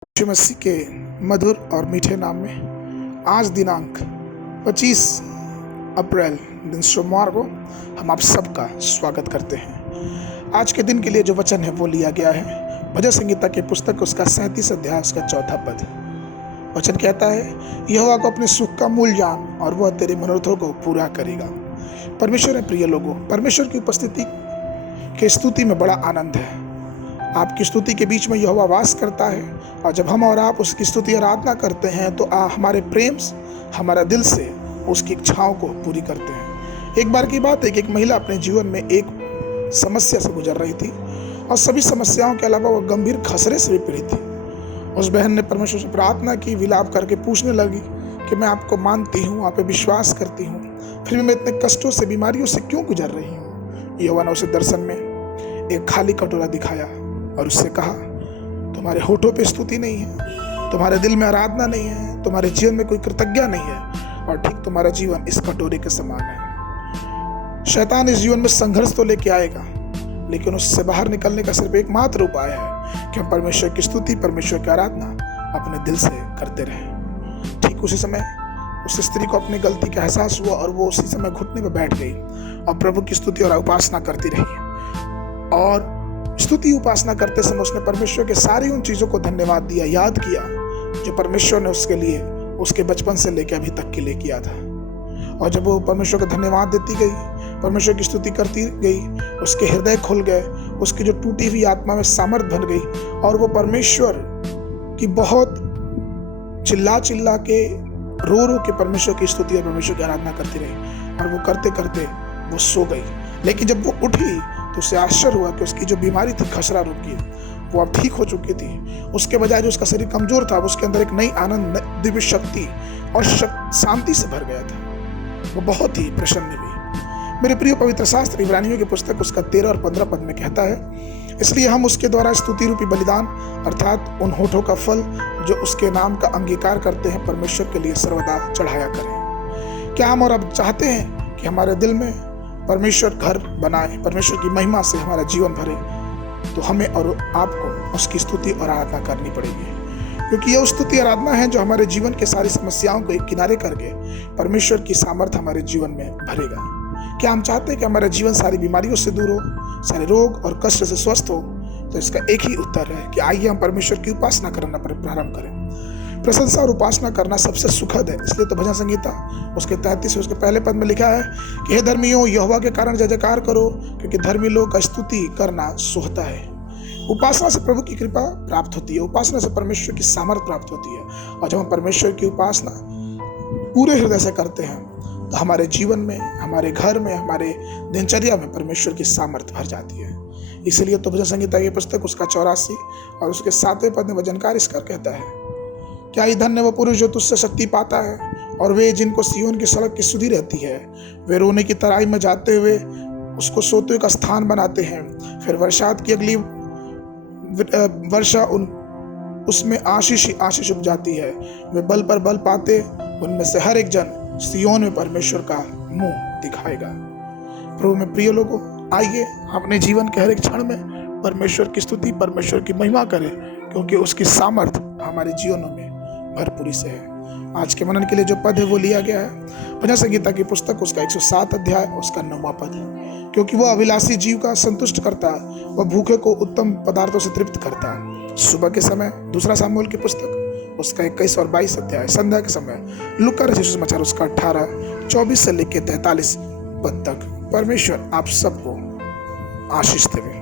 यीशु मसीह के मधुर और मीठे नाम में आज दिनांक 25 अप्रैल दिन सोमवार को हम आप सबका स्वागत करते हैं। आज के दिन के लिए जो वचन है वो लिया गया है भजन संहिता की पुस्तक उसका 37 अध्याय उसका 4था पद। वचन कहता है, यहोवा को अपने सुख का मूल जान और वह तेरे मनोरथों को पूरा करेगा। परमेश्वर है प्रिय लोगों, परमेश्वर की उपस्थिति की स्तुति में बड़ा आनंद है। आपकी स्तुति के बीच में यहोवा वास करता है और जब हम और आप उसकी स्तुति आराधना करते हैं तो हमारे प्रेम हमारा दिल से उसकी इच्छाओं को पूरी करते हैं। एक बार की बात है कि एक महिला अपने जीवन में एक समस्या से गुजर रही थी और सभी समस्याओं के अलावा वह गंभीर खसरे से भी पीड़ित थी। उस बहन ने परमेश्वर से प्रार्थना की, विलाप करके पूछने लगी कि मैं आपको मानती हूँ, आप पे विश्वास करती हूँ, फिर भी मैं इतने कष्टों से बीमारियों से क्यों गुजर रही हूँ। यहोवा ने उसे दर्शन में एक खाली कटोरा दिखाया और उससे कहा, तुम्हारे होठों पे स्तुति नहीं है, तुम्हारे दिल में आराधना नहीं है, तुम्हारे जीवन में कोई कृतज्ञता नहीं है और ठीक तुम्हारा जीवन इस कटोरे के समान है। शैतान इस जीवन में संघर्ष तो लेके आएगा, लेकिन उससे बाहर निकलने का सिर्फ एकमात्र उपाय है कि हम परमेश्वर की स्तुति, परमेश्वर की आराधना अपने दिल से करते रहें। ठीक उसी समय उस स्त्री को अपनी गलती का एहसास हुआ और वो उसी समय घुटने पर बैठ गई और प्रभु की स्तुति और उपासना करती रही। और स्तुति उपासना करते समय उसने परमेश्वर के सारी उन चीजों को धन्यवाद दिया, याद किया जो परमेश्वर ने उसके लिए उसके बचपन से लेकर अभी तक के लिए किया था। और जब वो परमेश्वर को धन्यवाद देती गई, परमेश्वर की स्तुति करती गई, उसके हृदय खुल गए, उसकी जो टूटी हुई आत्मा में सामर्थ बन गई और वो परमेश्वर की बहुत चिल्ला चिल्ला के रो के परमेश्वर की स्तुति और परमेश्वर की आराधना करती रही। और वो करते करते वो सो गई। लेकिन जब वो उठी तो उसे आश्चर्य हुआ कि उसकी जो बीमारी थी, खसरा रोग की, वो अब ठीक हो चुकी थी। उसके बजाय जो उसका शरीर कमजोर था, उसके अंदर एक नई आनंद, दिव्य शक्ति और शांति से भर गया था। वो बहुत ही प्रसन्न हुई। मेरे प्रिय पवित्र शास्त्र इब्रानियों की पुस्तक उसका 13 और 15 पद में कहता है, इसलिए हम उसके द्वारा स्तुति रूपी बलिदान अर्थात उन होठों का फल जो उसके नाम का अंगीकार करते हैं परमेश्वर के लिए सर्वदा चढ़ाया करें। क्या हम और अब चाहते हैं कि हमारे दिल में परमेश्वर घर बनाए, परमेश्वर की महिमा से हमारा जीवन भरे, तो हमें और आपको उसकी स्तुति और आराधना करनी पड़ेगी। क्योंकि यह स्तुति आराधना है जो हमारे जीवन के सारी समस्याओं को एक किनारे करके परमेश्वर की सामर्थ हमारे जीवन में भरेगा। क्या हम चाहते हैं कि हमारा जीवन सारी बीमारियों से दूर हो, सारे रोग और कष्ट से स्वस्थ हो? तो इसका एक ही उत्तर है कि आइए हम परमेश्वर की उपासना करना प्रारंभ करें। प्रशंसा और उपासना करना सबसे सुखद है। इसलिए तो भजन संहिता उसके 33 उसके पहले पद में लिखा है कि हे धर्मियों, यहोवा के कारण जय जयकार करो, क्योंकि धर्मी लोग का स्तुति करना सुहाता है। उपासना से प्रभु की कृपा प्राप्त होती है, उपासना से परमेश्वर की सामर्थ प्राप्त होती है। और जब हम परमेश्वर की उपासना पूरे हृदय से करते हैं तो हमारे जीवन में, हमारे घर में, हमारे दिनचर्या में परमेश्वर की सामर्थ भर जाती है। इसलिए तो भजन संहिता की पुस्तक उसका 84 और उसके 7वें पद में वचनकार इसका कहता है, क्या ही धन्य वो पुरुष जो तुझसे शक्ति पाता है और वे जिनको सिय्योन की सड़क की सुधि रहती है। वे रोने की तराई में जाते हुए उसको सोते का स्थान बनाते हैं। फिर वर्षात की अगली वर्षा उसमें आशीष ही आशीष उग जाती है। वे बल पर बल पाते, उनमें से हर एक जन सिय्योन में परमेश्वर का मुंह दिखाएगा। प्रभु में प्रिय लोगों, आइए अपने जीवन के हर एक क्षण में परमेश्वर की स्तुति, परमेश्वर की महिमा करें, क्योंकि उसकी सामर्थ हमारे जीवनों में भरपूरी से है। आज के मनन के लिए जो पद है वो लिया गया है भजन संहिता की पुस्तक उसका 107 अध्याय उसका 9वां पद, क्योंकि वह अभिलाषी जीव का संतुष्ट करता है, वह भूखे को उत्तम पदार्थों से तृप्त करता है। सुबह के समय दूसरा सामुएल की पुस्तक उसका 21 और 22 अध्याय, संध्या के समय लूका रचित सुसमाचार उसका 18, 24 से लेकर 43 पद तक। परमेश्वर आप सबको आशीष देवे।